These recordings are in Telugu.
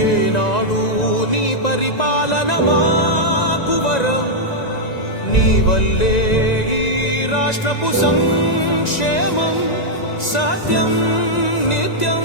ఏనాడు నీ పరిపాలన మాకువరం నీ వల్లే రాష్ట్రపు సంక్షేమం సత్యం నిత్యం.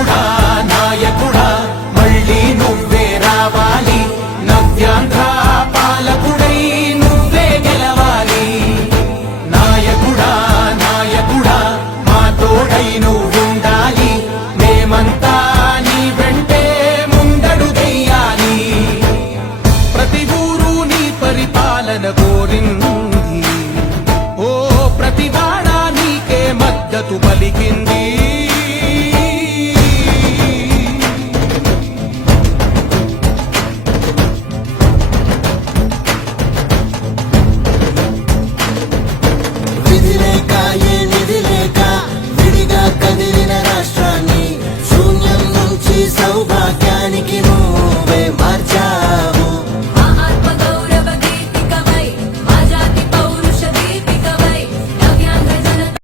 నాయకుడా నాయకుడా మళ్ళీ నువ్వే రావాలి. నవ్యాంధ్ర పాలకుడై నువ్వే గెలవాలి. నాయకుడా నాయకుడా మా నువ్వు ఉండాలి మేమంతా నీ వెంటే ముందడు దెయ్యాలి ప్రతి ఊరు నీ పరిపాలనకు